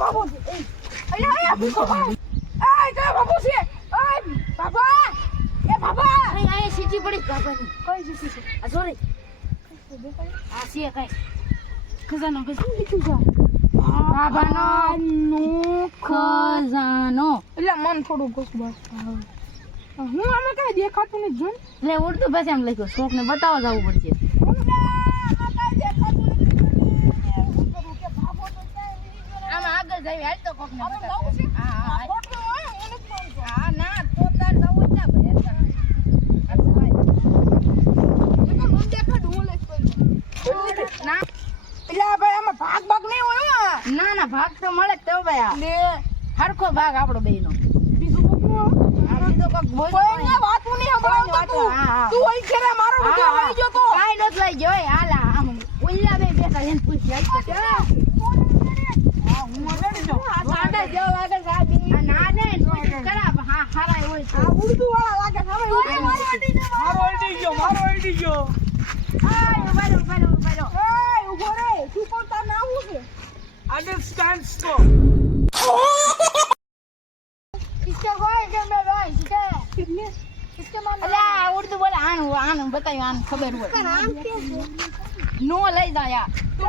બાબુ છે અલ્યા ભૂખો ભાઈ એ કયો બાબુ છે એ બાબા એ બાબા અહીં સીટી પડી બાબાની કઈ સીટી છે આ સોરી આ સી કઈ ખજાનો લીધું છે બાબાનો ખજાનો એટલે મન થોડું ઘોસ બસ હું આમાં કઈ દેખાતું નથી જોન લે ઉર્દુ ભાષામાં લખ્યો શોખ ને બતાવવા જવું પડશે આમાં આગળ જઈ હાલ તો કોક ને બતાવ હા ના તો તાર જવું જ ના ના એટલે ભાઈ આમાં ભાગ ભાગ નહીં હોય ના ના ભાગ તો મળે જ તો ભાઈ લે હરખો ભાગ આપણો બેયનો બીજું કોક આ બીજો કોક બોલ કોઈને વાતું નહીં સંભળાવતો તું તું ઓઈ ખેરે મારો વિડિયો લઈ ગયો તો કાઈ નત લઈ ગયો હાલા આમ ઉલ્લા બે બેઠા એને પૂછી આજ હું ઓડડી જો આ સાડા જેવા લાગે સાહેબ આ ના ને ખરાબ હા હારાય હોય આ ઉર્દુ વાળા લાગે હવે મારો ઓડી ગયો આ ઉભારો એ ઉભો રે તું કોણ તાર નામ શું છે Understand so. इसके भाई के मैं भाई कितने इसके मान અલા ઉર્દુ બોલે આનું બતાવ્યું આનું ખબર હોય नाम क्या है નો લઈ જા યાર तो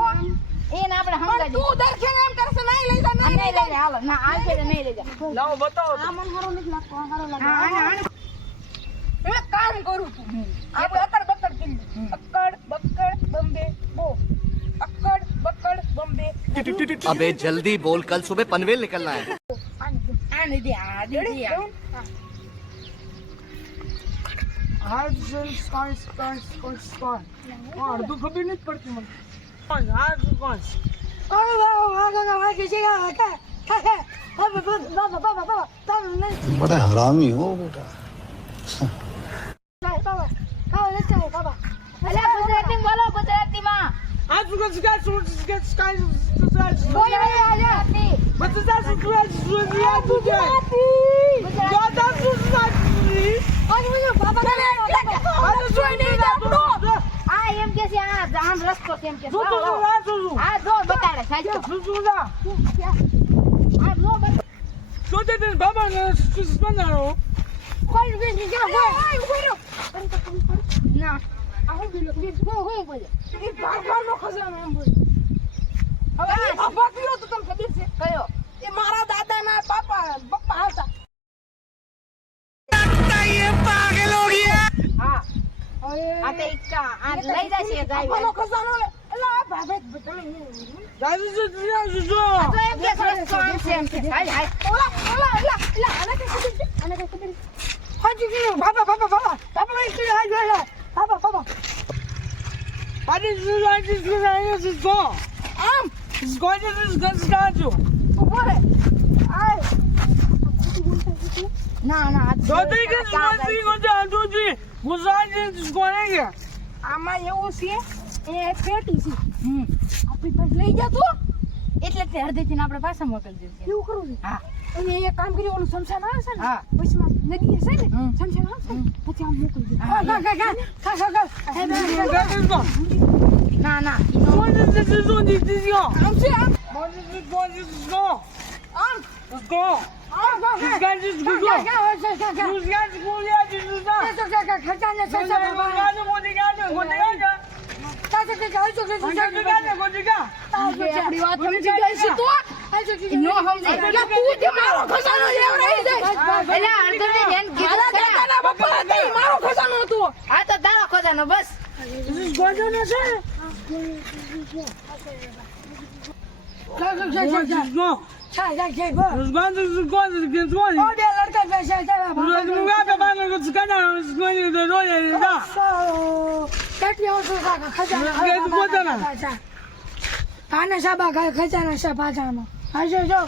એને આપણે पर સમજાવી तू उधर के नाम कर से नहीं ले जा નહીં લઈ જા હાલો ના આ છે નહીં લઈ જા Now बताओ. आ मन हरो नहीं लगता हरो लगा હા આને मैं काम करूं तू आप अकड़ बकड़ किल अकड़ बकड़ बम्बे बो अकड़ बकड़ बम्बे अबे जल्दी बोल, कल सुबह पनवेल निकलना है। આને દે આ દે Hard sky. અડધું ખબર નથી પડતી મને. Hard કોણ? अरे वाह वाह किसी का बाबा तब नहीं बड़ा हरामी हो बेटा। बाबा लेते हैं बाबा અલા ગુજરાતી બોલો ગુજરાતીમાં આ શું sky कोई नहीं आ जा બધા સુનિયા તું જે દાદા સુનિયા आज मुझे बाबा ने अरे सोई नहीं जापड़ो આ એમ કે છે આ આમ રસ્તો કેમ કે તું તું આ જો બતાડે સાચો સુનિયા આ જો બતાડે જોતે તે બાબા ને સુસપનારો कोई भी नहीं जा ના आहो बिलो હું બોલે ये बाबा नो खजाना हम बोल હવે એ બાબા કયો તો તમને ખબર છે કયો એ મારા દાદા ના પપ્પા હતા હા આ તે ઈકા આ લઈ જશે બાબાનો જાય ખજાનો લે એટલે આ બાબા બતાવે દાદુ સુનિયા જો તો એમ કે રસ્તો આમ છે એમ છે હાલ હાલ ઓલા આને કે ખબર છે આને કે ખબર છે હાજી જી બાબા મેં કીધું હાલ બાબા Padre Jesus go. આમ Desgajo. ઉભો રે આય ના ના Dode que desgajo go જાજુજી. Gujarati desgajo. આમાં એવું છે એ પેટી છે હમ આપણી પાસે લઈ જા તું એટલે તે અડધેથી આપણે પાછા મોકલી દેશે એવું કરું છે હા અને એ કામ કરી ઓલું શમશાન આવે છે ને હા. પછી નદી છે ને હમ. શમશાન આવે છે ને પછી આમ મોકલી દે હા. ના ના ઈનો What is this on this video? આમ છે આમ What is this on this go? આમ Let's go. This guy just go. This guy just go yeah this is not. આપણી વાત સમજી ગઈ છે તું નો સમજાય એટલે તું જે મારો ખજાનો લેવડાવી દે એટલે અડધેથી બેન કીધું મારા ખરા. દાદાના પપ્પા હતા ઈ મારો ખજાનો હતો આ તો તારો ખજાનો બસ આને સાબા ખજાના છે પાછામાં હાજો જો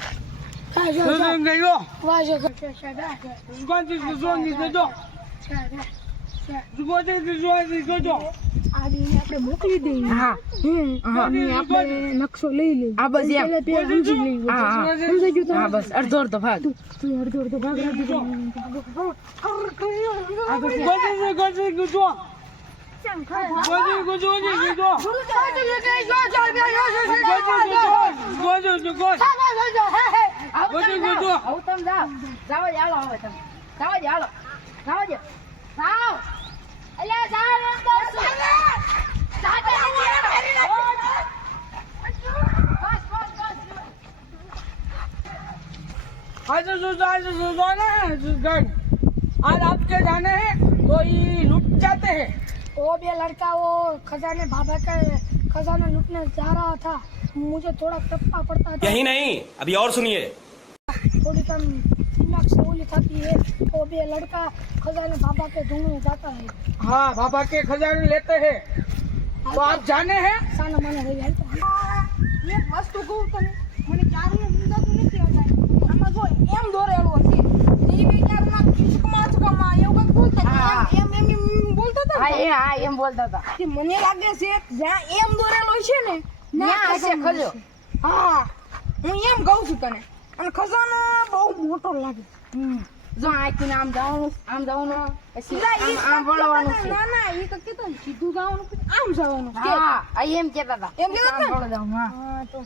હાજો વાજો આદિને આપણે મોકલી દઈએ હા આપણે નકશો લઈ લઈએ આ બસ એમ. પેલા સમજી લઈએ હા, હા. સમજાઈ ગયું હા બસ અડધો અડધો ભાગ તું અડધો ભાગ રાખી દે आज आपके जाने हैं तो ये लुट जाते हैं। वो भी लड़का वो खजाने बाबा का खजाना लूटने जा रहा था, मुझे थोड़ा टप्पा पड़ता था, यही नहीं अभी और सुनिए। थोड़ी कम दिमाग से गोली खाती है। वो भी लड़का खजाने बाबा के ढूंढने जाता है। हाँ, बाबा के खजाने लेते हैं। तो आप जाने हैं? साना माना रही है तो ये वस्तु को तने મને ચારું ઊંધા તો નથી આવતા, આમાં જો એમ દોરેલું હશે એ બે ચારના ચુકમાં એવું કંઈક બોલતા એમ બોલતા હતા હા એમ બોલતા હતા કે મને લાગે છે જ્યાં એમ દોરેલો છે ને ત્યાં હશે ખજો. હા હું એમ કહું છું તને, અને ખજાનો બહુ મોટો લાગે. જો આખી આમ જવાનું પછી ના, ઈ આમ વળવાનું છે. ના ના એ તો કેતો ને સીધું જવાનું પછી આમ જવાનું કે હા આ એમ કેતા હતા એમ કેતા હતા ને? આમ વળો જાઉં, હા. હા તો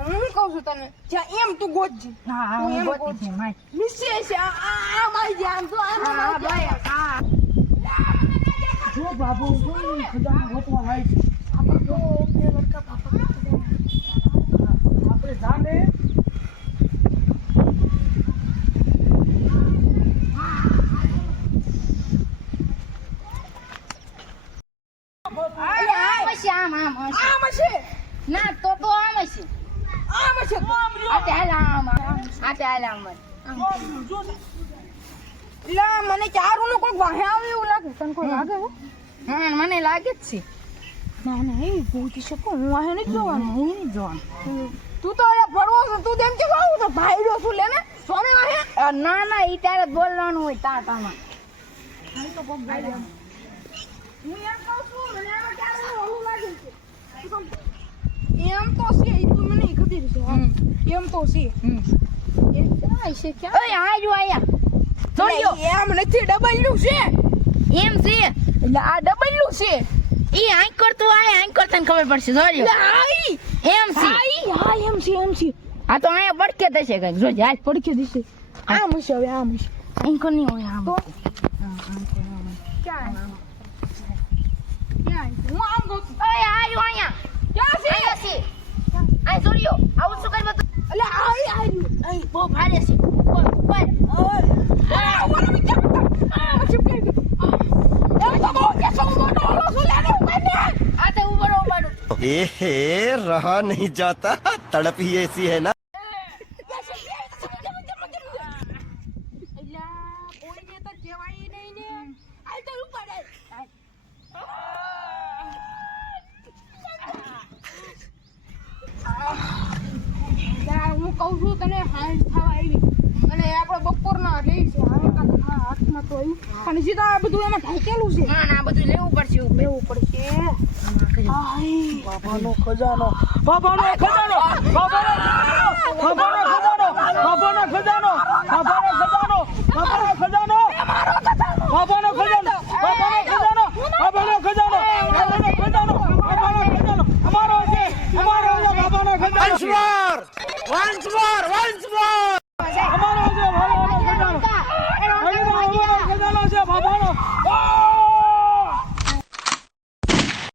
હું કહું છું તને જ્યાં એમ તું ગોતજી. હા હા હું હું એમ ગોતી કહું છે છું. માય. વિશેષ આમ આવી જાય આમ તો આમ હા આવી જાય. ભાઈ હા જો બાબુ ખજાનો ગોતવા જાય છે. આપણે તો બે લડકા પાપા કરતા આપણે જાને આમ હશે, આમ હશે. આમ હશે ના તો આમ હશે. આમ હશે તો. આ તે હાલ આમ લા મને ચારું નો કોઈ વાહે આવે એવું લાગે. તને કોઈ લાગે હે? હા મને લાગે જ છે. ના ના એ ભૂતી શકો હું વાહે નથી જોવાનું. હું નહીં જોવાનું. તું તો અહીંયા ભરવો છો, તું તેમ કે કહું તો ભાઈડો છું લે ને સોને વાહે. ના ના ઈ ત્યારે જ બોલવાનું હોય તામાં. હું એમ કહું છું મને આમાં ચારું ઓલું લાગે છે. એમ તો છે ઈ તું મને ખબર છે. હા. એમ તો છે. એ ક્યાં છે ક્યાં? ઓય આજો આયા જોડ્યો એમ નથી, ડબલ્યુ છે. એમ છે એટલે આ ડબલ્યુ છે. ઈ આંખ કરતું આંખ કરતા ખબર પડશે જોજો આઈ એમ છે. હા એમ છે એમ છે. આ તો અહીંયા પડકે થશે કઈક જોજે હાલ પડકે દિશે આમ હશે હવે આમ હશે. આંખ નહીં હોય આમ તો ક્યાં ક્યાં હું આમ કહું છું. ઓય આજો આયા ક્યાં છે? આયા છે આ જોડ્યો આવું શું કરવા તો એટલે આઈ બહુ ભારે છે ઉપર ઉપર આ ઓલા મી ક્યાં આ ચૂપી ગયો. એમ તો બહુ કે સૌ મોટો ઓલો શું લાગે મને. આ તો ઉપર ઉપર एहे रहा नहीं जाता तड़प ही ऐसी है ना. હું કહું છું તને હાંજ થવા આવી અને આપણે બપોરના રહી છે હવે કાંઈ હાથમાં તો આવ્યું અને સીધા આ બધું એમાં ઢાંકેલું છે. ના ના બધું લેવું પડશે લેવું પડશે. બાબાનો ખજાનો, બાબાનો ખજાનો, બાબાનો ખજાનો, બાબાનો ખજાનો, બાબાનો ખજાનો, બાબાનો ખજાનો, બાબાનો ખજાનો, બાબાનો ખજાનો, બાબાનો ખજાનો, બાબાનો ખજાનો, બાબાનો ખજાનો, બાબાનો ખજાનો, અમારો છે બાબાનો ખજાનો. Once more, once more, once more.